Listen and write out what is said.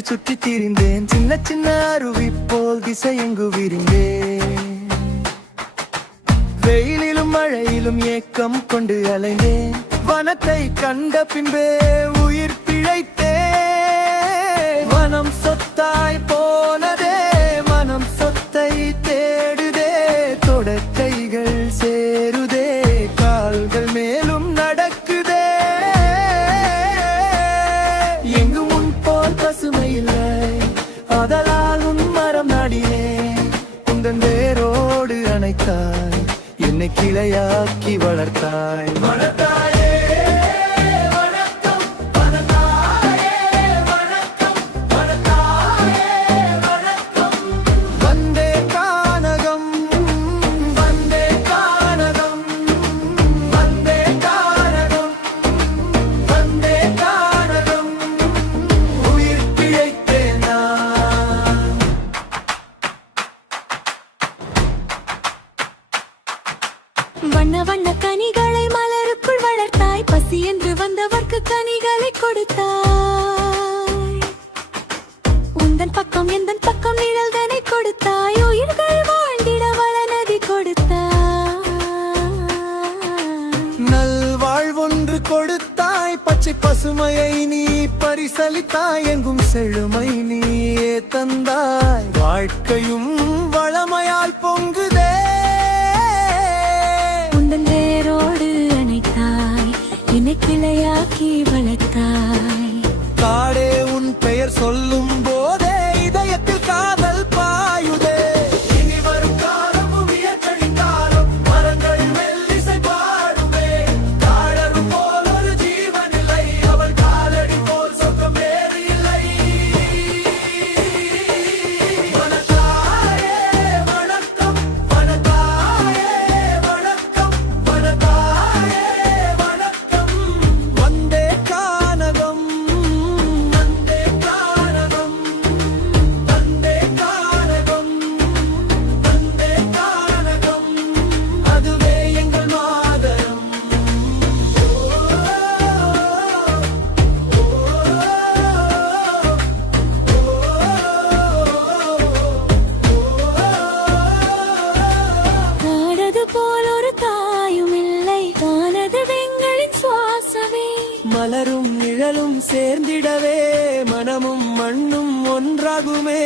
சுற்றி சுற்றி திரிந்தேன், சின்ன சின்ன அருவி போல் திசையெங்கு விரிந்தேன். வெயிலிலும் மழையிலும் ஏக்கம் கொண்டு அலைந்தேன், வனத்தை கண்ட பின்பே உயிர் பிழைத்தேன். வனம் சொத்தாய் போனதே, மனம் சொத்தை தேடுதே, தொடக்கைகள் சேருதே, கால்கள் மேலும் நடக்குதே. எங்கு முன் போல் பசுமை இல்லை, அதலால் உன் மரம் நாடினேன். உந்தன் வேரோடு அணைத்தாய், என்னை கிளையாக்கி வளர்த்தாய். வளர்த்தாயே வணக்கம், வளர்த்தாயே வணக்கம், வளர்த்தாயே வணக்கம். வந்தே கானகம், வந்தே கானகம், வந்தே கானகம், வந்தே கானகம், உயிர் பிழைத்தேன் நான். வண்ண வண்ண கனிகளை மலருக்குள் வளர்த்தாய், பசி என்று வந்தவர்க்கு கனிகளை கொடுத்தாய். உந்தன் பக்கம் எந்தன் பக்கம் நிழல்தனை கொடுத்தாய், உயிர்கள் வாழ்ந்திட வளநதி கொடுத்தாய். நல்வாழ்வொன்று கொடுத்தாய், பச்சை பசுமையை நீ பரிசளித்தாய், எங்கும் செழுமை நீயே தந்தாய். வாழ்க்கையும் வளமையால் பொங்குதே. வேரோடு அணைத்தாய், என்னை கிளையாக்கி வளர்த்தாய். காடே உன் பெயர் சொல்லும் போதே இதயத்தில் காதல் பாயுதே. இனி வரும் காலமும் இயற்கை காலம், மரங்கள் மெல்லிசை பாடுமே. காடரும் போல் ஒரு ஜீவன் இல்லை, அவள் காலடி போல் சொர்க்கம் வேறு இல்லை. வனத்தாயே வணக்கம், வனத்தாயே வணக்கம், வனத்தாயே வணக்கம். வந்தே கானகம், வந்தே கானகம், வந்தே கானகம், வந்தே கானகம், அதுவே எங்கள் மாதரம். காடது போல் ஒரு தாயும் இல்லை, காணது வெங்களின் சுவாசமே. மலரும் நிழலும் சேர்ந்திடவே, மனமும் மண்ணும் ஒன்றாகுமே.